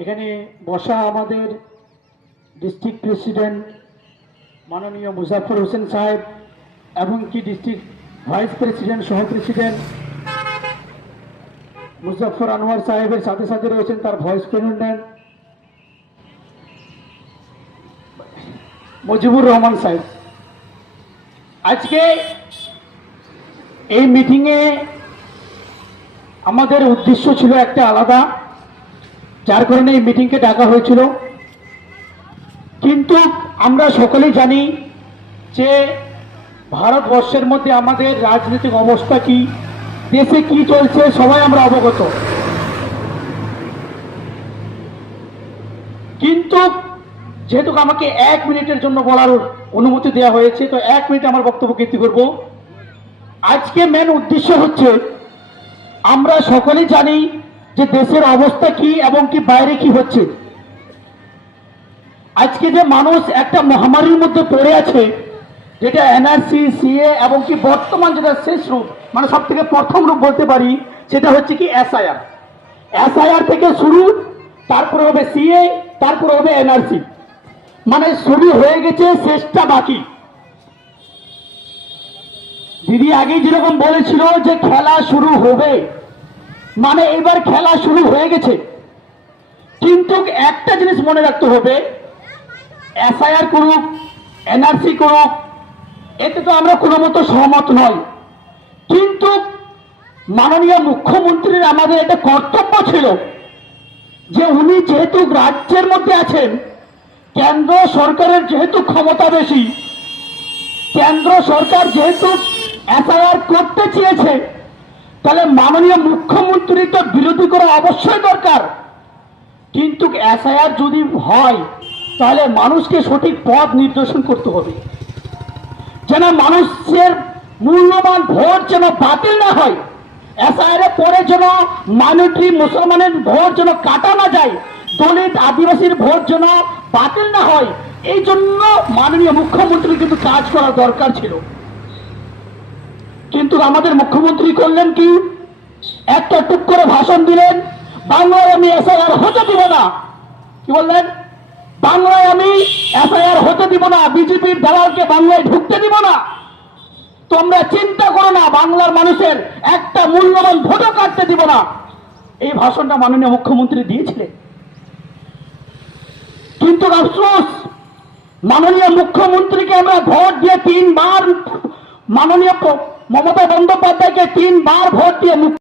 এখানে বসা আমাদের ডিস্ট্রিক্ট প্রেসিডেন্ট মাননীয় মুজাফর হোসেন সাহেব এবং কি ডিস্ট্রিক্ট ভাইস প্রেসিডেন্ট সহ প্রেসিডেন্ট মুজাফর আনোয়ার সাহেবের সাথে সাথে রয়েছেন তার ভাইস প্রেসিডেন্ট মুজিবুর রহমান সাহেব। আজকে এই মিটিংয়ে আমাদের উদ্দেশ্য ছিল একটা আলাদা, যার কারণে এই মিটিংকে ডাকা হয়েছিল। কিন্তু আমরা সকলেই জানি যে ভারতবর্ষের মধ্যে আমাদের রাজনৈতিক অবস্থা কি, দেশে কি চলছে সবাই আমরা অবগত। কিন্তু যেহেতু আমাকে 1 মিনিটের জন্য বলার অনুমতি দেওয়া হয়েছে, তো 1 মিনিট আমার বক্তব্য কীর্তি করব। আজকে মেন উদ্দেশ্য হচ্ছে, আমরা সকলেই জানি যে দেশের অবস্থা কি এবং কি বাইরে কি হচ্ছে। আজকে যে মানুষ একটা মহামারীর মধ্যে পড়ে আছে, যেটা এনআরসি, সিএ এবং কি বর্তমান যেটা শেষ রূপ, মানে সব থেকে প্রথম রূপ বলতে পারি, সেটা হচ্ছে কি এসআইআর। এসআইআর থেকে শুরু, তারপরে হবে সিএ, তারপরে হবে এনআরসি, মানে শুরু হয়ে গেছে, শেষটা বাকি। দিদি আগে যেরকম বলেছিল যে খেলা শুরু হবে, মানে এবার খেলা শুরু হয়ে গেছে। কিন্তু একটা জিনিস মনে রাখতে হবে, এসআইআর করুক, এনআরসি করুক, এতে তো আমরা কোনো মতো সহমত নই। কিন্তু মাননীয় মুখ্যমন্ত্রীর আমাদের একটা কর্তব্য ছিল যে উনি যেহেতু রাজ্যের মধ্যে আছেন, কেন্দ্র সরকারের যেহেতু ক্ষমতা বেশি, কেন্দ্র সরকার যেহেতু এসআইআর করতে চেয়েছে, তাহলে মাননীয় মুখ্যমন্ত্রী তো বিরোধী করা অবশ্যই দরকার। কিন্তু এসআইআর যদি হয়, তাহলে মানুষকে সঠিক পথ নির্দেশন করতে হবে, যেন মানুষের মূল্যবান ভোট যেন বাতিল না হয়। এসআইআর পরে যেন মাইনরিটি মুসলমানের ভোট যেন কাটা না যায়, দলিত আদিবাসীর ভোট যেন বাতিল না হয়। এই জন্য মাননীয় মুখ্যমন্ত্রী কিন্তু কাজ করা দরকার ছিল। কিন্তু আমাদের মুখ্যমন্ত্রী করলেন কি, একটা টুক করে ভাষণ দিলেন, বাংলায় আমি এসআইআর হতে দিব না। কি বললেন? বাংলায় আমি এসআইআর হতে দিব না, বিজেপির দালালকে বাংলায় ঢুকতে দিব না। তোমরা চিন্তা করো না, বাংলার মানুষের একটা মূল্যবান ভোটও কাটতে দিব না। এই ভাষণটা মাননীয় মুখ্যমন্ত্রী দিয়েছিলেন। কিন্তু আফসোস, মাননীয় মুখ্যমন্ত্রীকে আমরা ভোট দিয়ে 3 বার, মাননীয় মমতা বন্দ্যোপাধ্যায়কে 3 বার ভোট দিয়ে